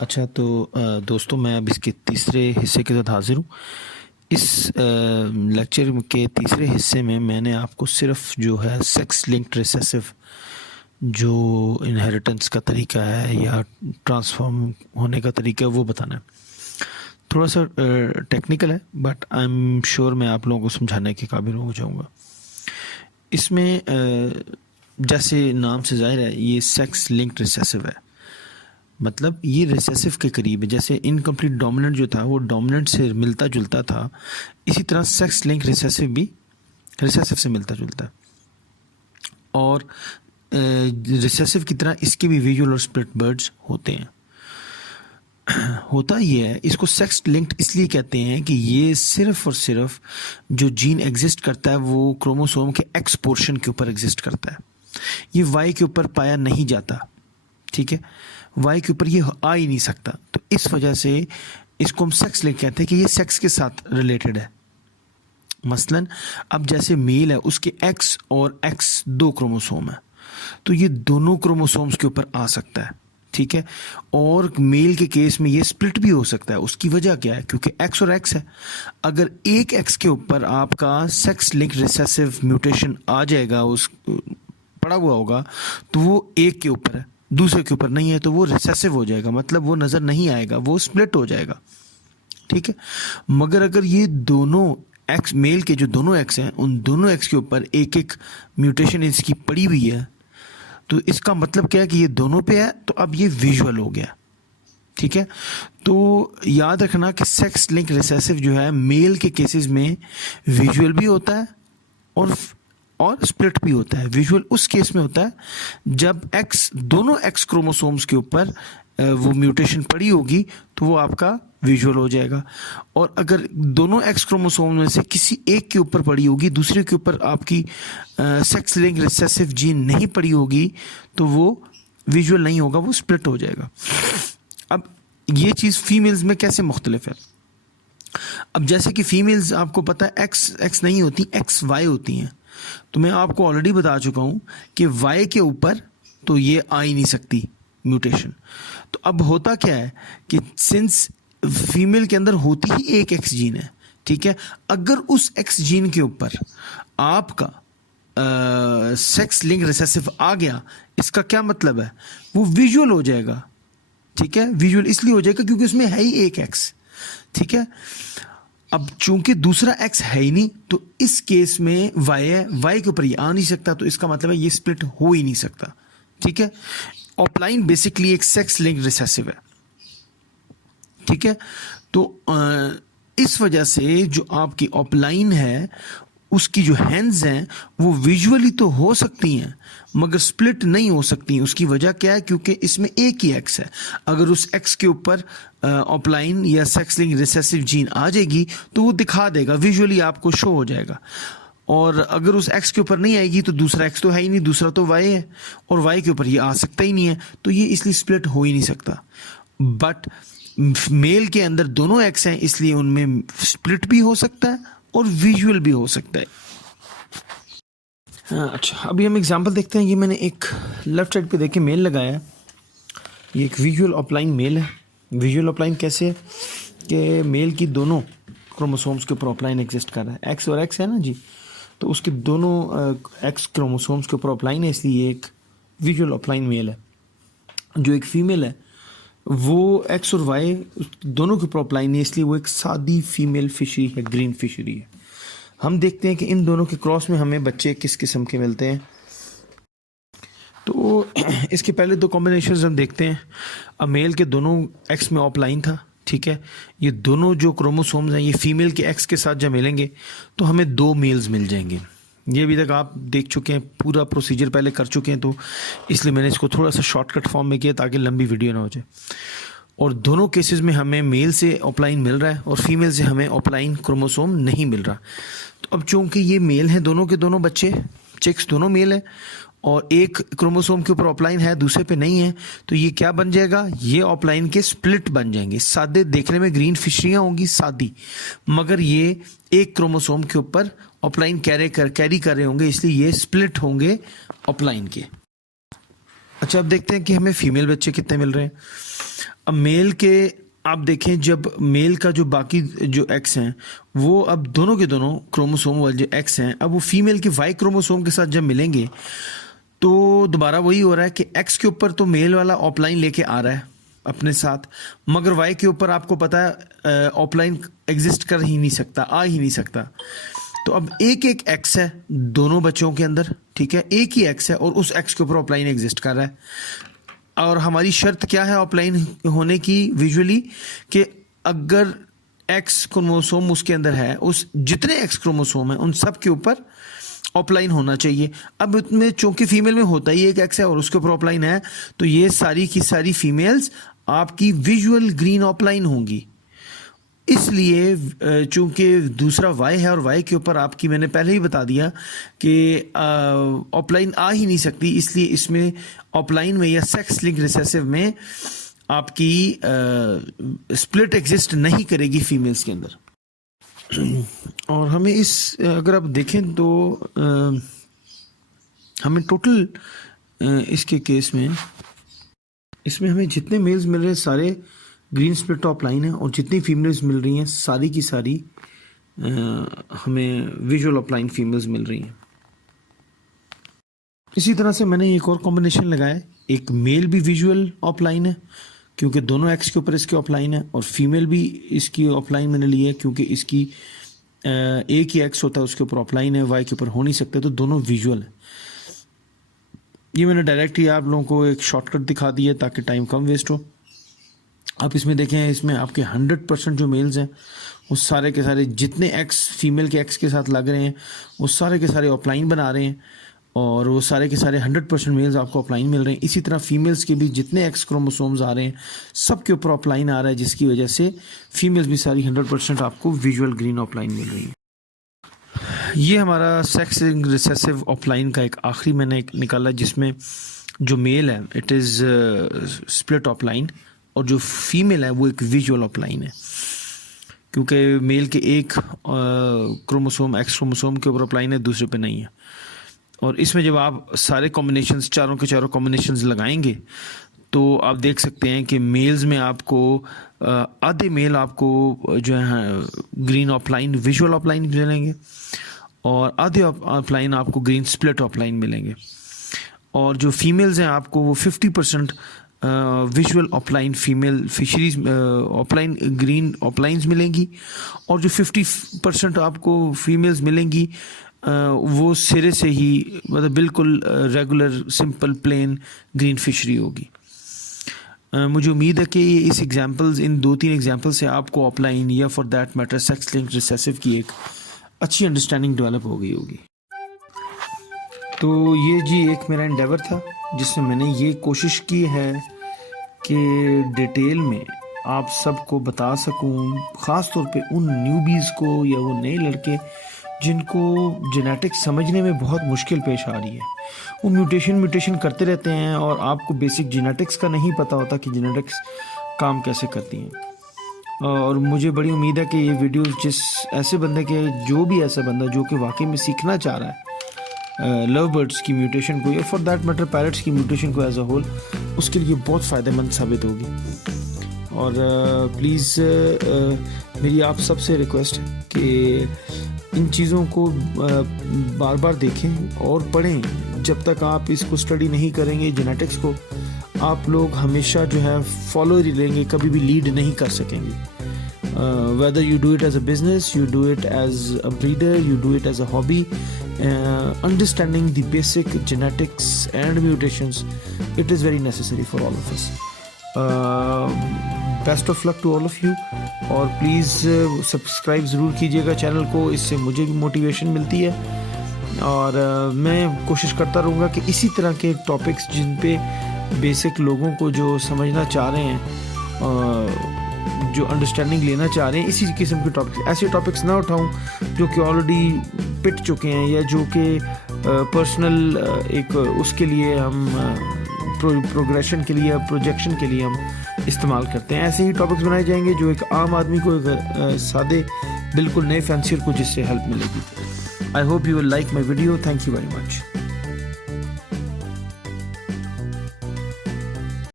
अच्छा तो दोस्तों मैं अब इसके तीसरे हिस्से के साथ हाज़िर हूँ। इस लेक्चर के तीसरे हिस्से में मैंने आपको सिर्फ जो है सेक्स लिंक्ड रिसेसिव जो इनहेरिटेंस का तरीका है या ट्रांसफॉर्म होने का तरीका है वो बताना है। थोड़ा सा टेक्निकल है बट आई एम श्योर मैं आप लोगों को समझाने के काबिल हो जाऊँगा। इसमें जैसे नाम से ज़ाहिर है ये सेक्स लिंक्ड रिसेसिव है, मतलब ये रिसेसिव के करीब है। जैसे इनकम्प्लीट डोमिनेंट जो था वो डोमिनेंट से मिलता जुलता था, इसी तरह सेक्स लिंक रिसेसिव भी रिसेसिव से मिलता जुलता है। और रिसेसिव की तरह इसके भी विजुअल और स्प्लिट बर्ड्स होते हैं। होता ये है, इसको सेक्स लिंक्ड इसलिए कहते हैं कि ये सिर्फ और सिर्फ जो जीन एग्जिस्ट करता है वो क्रोमोसोम के एक्स पोर्शन के ऊपर एग्जिस्ट करता है, ये वाई के ऊपर पाया नहीं जाता। ठीक है, वाई के ऊपर ये आ ही नहीं सकता, तो इस वजह से इसको हम सेक्स लिंक कहते हैं कि ये सेक्स के साथ रिलेटेड है। मसलन अब जैसे मेल है उसके एक्स और एक्स दो क्रोमोसोम है, तो ये दोनों क्रोमोसोम्स के ऊपर आ सकता है। ठीक है, और मेल के केस में ये स्प्लिट भी हो सकता है। उसकी वजह क्या है, क्योंकि एक्स और एक्स है। अगर एक एक्स के ऊपर आपका सेक्स लिंक रिसेसिव म्यूटेशन आ जाएगा, उस पड़ा हुआ होगा, तो वो एक के ऊपर है, दूसरे के ऊपर नहीं है, तो वो रिसेसिव हो जाएगा, मतलब वो नज़र नहीं आएगा, वो स्प्लिट हो जाएगा। ठीक है, मगर अगर ये दोनों एक्स मेल के जो दोनों एक्स हैं उन दोनों एक्स के ऊपर एक एक म्यूटेशन इसकी पड़ी हुई है, तो इसका मतलब क्या है कि ये दोनों पे है, तो अब ये विजुअल हो गया। ठीक है, तो याद रखना कि सेक्स लिंक रिसेसिव जो है मेल के केसेस में विजुअल भी होता है और स्प्लिट भी होता है। विजुअल उस केस में होता है जब एक्स दोनों एक्स क्रोमोसोम्स के ऊपर वो म्यूटेशन पड़ी होगी, तो वो आपका विजुअल हो जाएगा। और अगर दोनों एक्स क्रोमोसोम में से किसी एक के ऊपर पड़ी होगी, दूसरे के ऊपर आपकी सेक्स लिंक रिसेसिव जीन नहीं पड़ी होगी, तो वो विजुअल नहीं होगा, वो स्प्लिट हो जाएगा। अब ये चीज़ फीमेल्स में कैसे मुख्तलिफ है। अब जैसे कि फीमेल्स आपको पता है एक्स एक्स नहीं होती, एक्स वाई होती हैं। तो मैं आपको ऑलरेडी बता चुका हूं कि वाई के ऊपर तो ये आ ही नहीं सकती म्यूटेशन। तो अब होता क्या है कि सिंस फीमेल के अंदर होती ही एक एक्स जीन है, ठीक है, अगर उस एक्स जीन के ऊपर आपका सेक्स लिंक रिसेसिव आ गया, इसका क्या मतलब है, वो विजुअल हो जाएगा। ठीक है, विजुअल इसलिए हो जाएगा क्योंकि उसमें है ही एक एक्स। ठीक है, अब चूंकि दूसरा एक्स है ही नहीं, तो इस केस में वाई है, वाई के ऊपर ये आ नहीं सकता, तो इसका मतलब है ये स्प्लिट हो ही नहीं सकता। ठीक है, ऑफलाइन बेसिकली एक सेक्स लिंक रिसेसिव है। ठीक है, तो इस वजह से जो आपकी ऑफलाइन है उसकी जो हैंड्स हैं वो विजुअली तो हो सकती हैं मगर स्प्लिट नहीं हो सकती। उसकी वजह क्या है, क्योंकि इसमें एक ही एक्स है। अगर उस एक्स के ऊपर ऑफलाइन या सेक्स लिंक रिसेसिव जीन आ जाएगी तो वो दिखा देगा, विजुअली आपको शो हो जाएगा। और अगर उस एक्स के ऊपर नहीं आएगी तो दूसरा एक्स तो है ही नहीं, दूसरा तो वाई है, और वाई के ऊपर ये आ सकता ही नहीं है, तो ये इसलिए स्प्लिट हो ही नहीं सकता। बट मेल के अंदर दोनों एक्स हैं, इसलिए उनमें स्प्लिट भी हो सकता है और विजुअल भी हो सकता है। हाँ, अच्छा अभी हम एग्जांपल देखते हैं। ये मैंने एक लेफ्ट साइड पे देखे मेल लगाया है, ये एक विजुअल ऑफलाइन मेल है। विजुअल ऑफलाइन कैसे है कि मेल की दोनों क्रोमोसोम्स के ऊपर ऑफलाइन एग्जिस्ट कर रहा है, एक्स और एक्स है ना जी, तो उसके दोनों एक्स क्रोमोसोम्स के ऊपर ऑफलाइन है, इसलिए एक विजुअल ऑफलाइन मेल है। जो एक फीमेल है वो एक्स और वाई दोनों के ऊपर ऑफलाइन है, इसलिए वो एक सादी फीमेल फिशरी है, ग्रीन फिशरी है। हम देखते हैं कि इन दोनों के क्रॉस में हमें बच्चे किस किस्म के मिलते हैं। तो इसके पहले दो कॉम्बिनेशंस हम देखते हैं। अब मेल के दोनों एक्स में ऑफलाइन था, ठीक है, ये दोनों जो क्रोमोसोम्स हैं ये फीमेल के एक्स के साथ जब मिलेंगे तो हमें दो मेल्स मिल जाएंगे। ये अभी तक आप देख चुके हैं, पूरा प्रोसीजर पहले कर चुके हैं, तो इसलिए मैंने इसको थोड़ा सा शॉर्टकट फॉर्म में किया ताकि लंबी वीडियो ना हो जाए। और दोनों केसेस में हमें मेल से ऑफलाइन मिल रहा है और फीमेल से हमें ऑफलाइन क्रोमोसोम नहीं मिल रहा। तो अब चूंकि ये मेल हैं, दोनों के दोनों बच्चे चिक्स दोनों मेल है और एक क्रोमोसोम के ऊपर ऑफलाइन है दूसरे पे नहीं है, तो ये क्या बन जाएगा, ये ऑफलाइन के स्प्लिट बन जाएंगे। सादे देखने में ग्रीन फिशरियाँ होंगी सादी, मगर ये एक क्रोमोसोम के ऊपर ऑफलाइन कैरी कर रहे होंगे, इसलिए ये स्प्लिट होंगे ऑफलाइन के। अच्छा अब देखते हैं कि हमें फीमेल बच्चे कितने मिल रहे हैं। अब मेल के आप देखें, जब मेल का जो बाकी जो एक्स हैं वो अब दोनों के दोनों क्रोमोसोम वाले जो एक्स हैं, अब वो फीमेल के वाई क्रोमोसोम के साथ जब मिलेंगे तो दोबारा वही हो रहा है कि एक्स के ऊपर तो मेल वाला ऑफलाइन लेके आ रहा है अपने साथ, मगर वाई के ऊपर आपको पता है ऑफलाइन एग्जिस्ट कर ही नहीं सकता, आ ही नहीं सकता। तो अब एक एक एक्स है दोनों बच्चों के अंदर, ठीक है, एक ही एक्स है और उस एक्स के ऊपर ऑफलाइन एग्जिस्ट कर रहा है। और हमारी शर्त क्या है ऑफलाइन होने की विजुअली, कि अगर एक्स क्रोमोसोम उसके अंदर है, उस जितने एक्स क्रोमोसोम है उन सब के ऊपर ऑफलाइन होना चाहिए। अब इसमें चूंकि फीमेल में होता ही एक एक्स है और उसके ऊपर ऑफलाइन है, तो ये सारी की सारी फीमेल्स आपकी विजुअल ग्रीन ऑफलाइन होंगी। इसलिए चूंकि दूसरा वाई है और वाई के ऊपर आपकी, मैंने पहले ही बता दिया कि ऑफलाइन आ ही नहीं सकती, इसलिए इसमें ऑफलाइन में या सेक्स लिंक रिसेसिव में आपकी स्प्लिट एग्जिस्ट नहीं करेगी फीमेल्स के अंदर। और हमें अगर आप देखें तो हमें टोटल इसके केस में इसमें हमें जितने मेल्स मिल रहे हैं सारे ग्रीन स्प्लिट टॉप लाइन है, और जितनी फीमेल्स मिल रही हैं सारी की सारी हमें विजुअल ऑफलाइन फीमेल्स मिल रही हैं। इसी तरह से मैंने एक और कॉम्बिनेशन लगाया, एक मेल भी विजुअल ऑफलाइन है क्योंकि दोनों एक्स के ऊपर इसकी ऑफलाइन है, और फीमेल भी इसकी ऑफलाइन मैंने ली है क्योंकि इसकी एक ही एक्स होता है उसके ऊपर ऑफलाइन है, वाई के ऊपर हो नहीं सकता, तो दोनों विजुअल है। ये मैंने डायरेक्टली आप लोगों को एक शॉर्टकट दिखा दिया ताकि टाइम कम वेस्ट हो। आप इसमें देखें, इसमें आपके 100% जो मेल्स हैं वो सारे के सारे जितने एक्स फीमेल के एक्स के साथ लग रहे हैं वो सारे के सारे ऑफलाइन बना रहे हैं, और वो सारे के सारे 100% मेल्स आपको ऑफलाइन मिल रहे हैं। इसी तरह फीमेल्स के भी जितने एक्स क्रोमोसोम्स आ रहे हैं सब के ऊपर ऑफलाइन आ रहा है, जिसकी वजह से फीमेल्स भी सारी 100% आपको विजुअल ग्रीन ऑफलाइन मिल रही है। ये हमारा सेक्स रिसेसिव ऑफलाइन का एक आखिरी मैंने एक निकाला, जिसमें जो मेल है इट इज़ स्प्लिट ऑफलाइन और जो फीमेल है वो एक विजुअल ऑफलाइन है, क्योंकि मेल के एक क्रोमोसोम एक्स क्रोमोसोम के ऊपर ऑफलाइन है, दूसरे पे नहीं है। और इसमें जब आप सारे कॉम्बिनेशंस चारों के चारों कॉम्बिनेशंस लगाएंगे तो आप देख सकते हैं कि मेल्स में आपको आधे मेल आपको जो है ग्रीन ऑफलाइन विजुअल ऑफलाइन मिलेंगे, और आधे ऑफलाइन आपको ग्रीन स्प्लिट ऑफलाइन मिलेंगे, और जो फीमेल्स हैं आपको वो 50% visual offline female fisheries offline green offlines मिलेंगी, और जो 50% आपको फीमेल्स मिलेंगी वो सिरे से ही मतलब बिल्कुल regular simple plain green fishery होगी। मुझे उम्मीद है कि इस एग्जांपल्स इन 2-3 एग्जांपल से आपको ऑफलाइन या for that matter sex linked recessive की एक अच्छी अंडरस्टैंडिंग डेवलप हो गई होगी। तो ये जी एक मेरा एंडेवर था जिसमें मैंने ये कोशिश की है कि डिटेल में आप सबको बता सकूं, ख़ास तौर पे उन न्यूबीज़ को या वो नए लड़के जिनको जेनेटिक्स समझने में बहुत मुश्किल पेश आ रही है। वो म्यूटेशन करते रहते हैं और आपको बेसिक जेनेटिक्स का नहीं पता होता कि जेनेटिक्स काम कैसे करती हैं। और मुझे बड़ी उम्मीद है कि ये वीडियो जिस ऐसे बंदे के, जो भी ऐसा बंदा जो कि वाकई में सीखना चाह रहा है लव बर्ड्स की म्यूटेशन को या फॉर दैट मैटर पैरट्स की म्यूटेशन को एज अ होल, उसके लिए बहुत फ़ायदेमंद साबित होगी। और प्लीज़ मेरी आप सबसे रिक्वेस्ट है कि इन चीज़ों को बार बार देखें और पढ़ें। जब तक आप इसको स्टडी नहीं करेंगे जेनेटिक्स को, आप लोग हमेशा जो है फॉलो ही लेंगे, कभी भी लीड नहीं कर सकेंगे। Whether you do it as a business, you do it as a breeder, you do it as a hobby, understanding the basic genetics and mutations, it is very necessary for all of us. Best of luck to all of you, और please subscribe ज़रूर कीजिएगा channel को, इससे मुझे भी motivation मिलती है। और मैं कोशिश करता रहूँगा कि इसी तरह के टॉपिक्स जिन पे बेसिक लोगों को जो समझना चाह रहे हैं, जो अंडरस्टैंडिंग लेना चाह रहे हैं, इसी किस्म के टॉपिक्स, ऐसे टॉपिक्स ना उठाऊं जो कि ऑलरेडी पिट चुके हैं या जो कि पर्सनल एक उसके लिए हम प्रोग्रेशन के लिए, प्रोजेक्शन के लिए हम इस्तेमाल करते हैं। ऐसे ही टॉपिक्स बनाए जाएंगे जो एक आम आदमी को, एक सादे बिल्कुल नए फैंसियर को जिससे हेल्प मिलेगी। I hope you will like my video. Thank you very much.